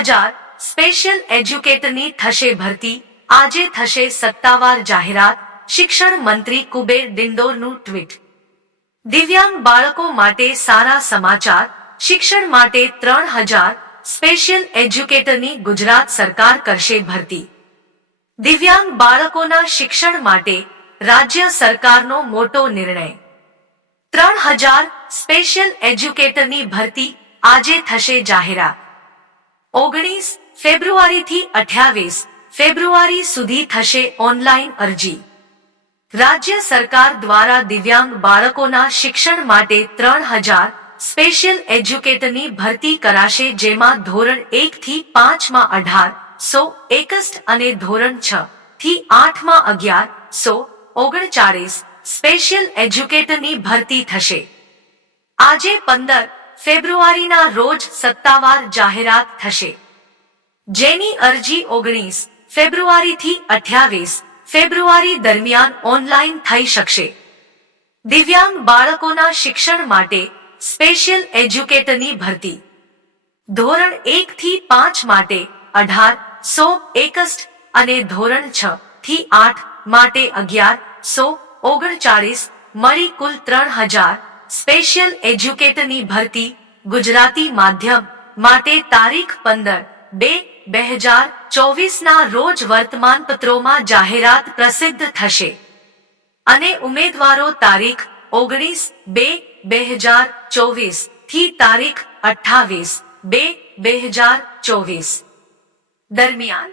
3000 special એજ્યુકેટરની થશે ભરતી, આજે થશે સત્તાવાર જાહેરાત, શિક્ષણ મંત્રી કુબેર ડિંડોરનું ટ્વીટ। દિવ્યાંગ બાળકો માટે સારા સમાચાર, શિક્ષણ માટે 3000 સ્પેશિયલ એજ્યુકેટરની ગુજરાત સરકાર કરશે ભરતી। દિવ્યાંગ બાળકોના શિક્ષણ માટે રાજ્ય સરકારનો મોટો નિર્ણય। 3000 સ્પેશિયલ એજ્યુકેટરની ભરતી, આજે થશે જાહેરાત। 19 ફેબ્રુઆરીથી 28 ફેબ્રુઆરી સુધી થશે ઓનલાઈન અરજી। રાજ્ય સરકાર દ્વારા દિવ્યાંગ બાળકોના શિક્ષણ માટે 3000 સ્પેશિયલ એજ્યુકેટરની ભરતી કરાશે, જેમાં ધોરણ 1 થી 5 માં 1861 અને ધોરણ 6 થી 8 માં 1139 સ્પેશિયલ એજ્યુકેટરની ભરતી થશે। આજે 15 ફેબ્રુઆરીના રોજ સત્તાવાર જાહેરાત થશે, જેની અરજી 19 ફેબ્રુઆરીથી 28 ફેબ્રુઆરી દરમિયાન ઓનલાઈન થઈ શકશે। દિવ્યાંગ બાળકોના શિક્ષણ માટે સ્પેશિયલ એજ્યુકેટરની ભરતી ધોરણ 1 થી 5 માટે 1861 અને ધોરણ 6 થી 8 માટે 1139 મળી કુલ 3000 સ્પેશિયલ એજ્યુકેટરની ભરતી ગુજરાતી માધ્યમ માટે તારીખ 15/2/2024 ના રોજ વર્તમાનપત્રોમાં જાહેરાત પ્રસિદ્ધ થશે અને ઉમેદવારો તારીખ 19/2/2024 થી તારીખ 28/2/2024 દરમિયાન